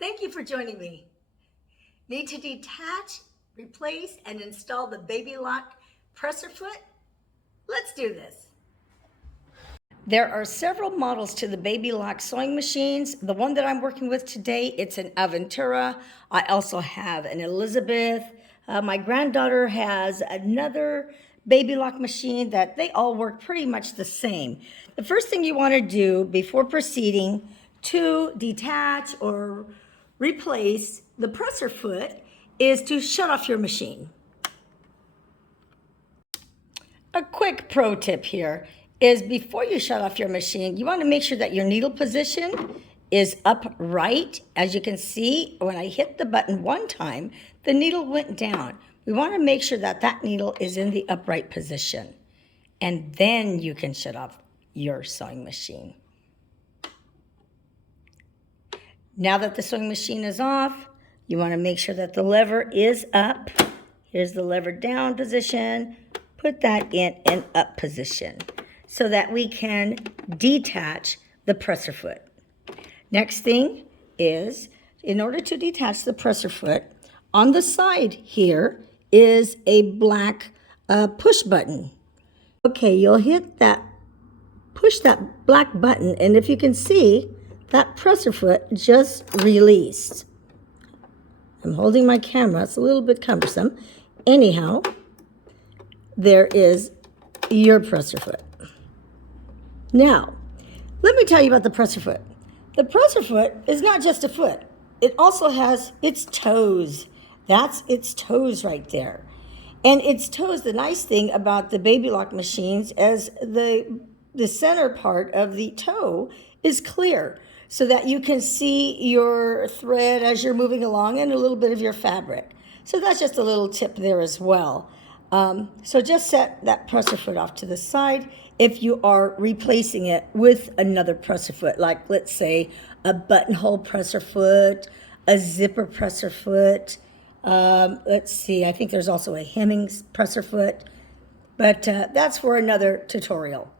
Thank you for joining me. Need to detach, replace, and install the Babylock presser foot? Let's do this. There are several models to the Babylock sewing machines. The one that I'm working with today, it's an Aventura. I also have an Elizabeth. My granddaughter has another Babylock machine that they all work pretty much the same. The first thing you want to do before proceeding to detach or replace the presser foot is to shut off your machine. A quick pro tip here is before you shut off your machine, you want to make sure that your needle position is upright. As you can see, when I hit the button one time, the needle went down. We want to make sure that that needle is in the upright position. And then you can shut off your sewing machine. Now that the sewing machine is off, you want to make sure that the lever is up. Here's the lever down position. Put that in an up position so that we can detach the presser foot. Next thing is, in order to detach the presser foot, on the side here is a black push button. Okay, you'll hit that, push that black button, and if you can see, that presser foot just released. I'm holding my camera, it's a little bit cumbersome. Anyhow, there is your presser foot. Now, let me tell you about the presser foot. The presser foot is not just a foot. It also has its toes. That's its toes right there. And its toes, the nice thing about the Babylock machines is the center part of the toe is clear so that you can see your thread as you're moving along and a little bit of your fabric. So that's just a little tip there as well. So just set that presser foot off to the side if you are replacing it with another presser foot, like let's say a buttonhole presser foot, a zipper presser foot. Let's see, I think there's also a hemming presser foot, but that's for another tutorial.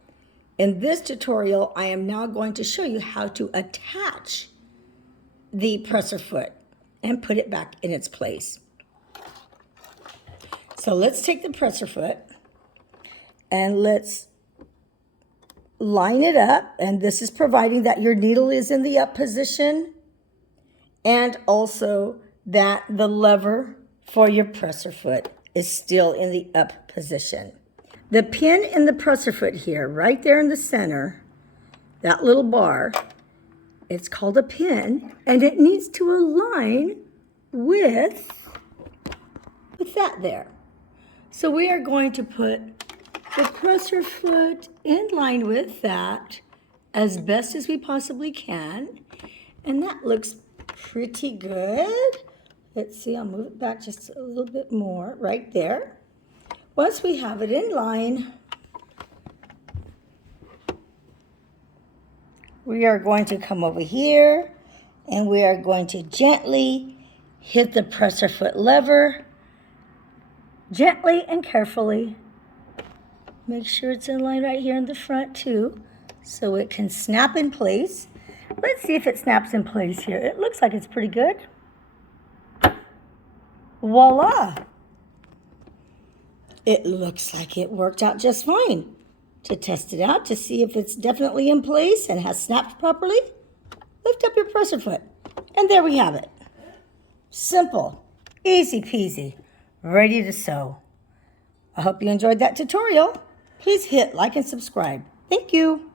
In this tutorial, I am now going to show you how to attach the presser foot and put it back in its place. So let's take the presser foot and let's line it up. And this is providing that your needle is in the up position and also that the lever for your presser foot is still in the up position. The pin in the presser foot here, right there in the center, that little bar, it's called a pin, and it needs to align with that there. So we are going to put the presser foot in line with that as best as we possibly can. And that looks pretty good. Let's see, I'll move it back just a little bit more right there. Once we have it in line, we are going to come over here and we are going to gently hit the presser foot lever. Gently and carefully. Make sure it's in line right here in the front too, so it can snap in place. Let's see if it snaps in place here. It looks like it's pretty good. Voila! It looks like it worked out just fine. To test it out, to see if it's definitely in place and has snapped properly, lift up your presser foot. And there we have it. Simple, easy peasy. Ready to sew. I hope you enjoyed that tutorial. Please hit like and subscribe. Thank you.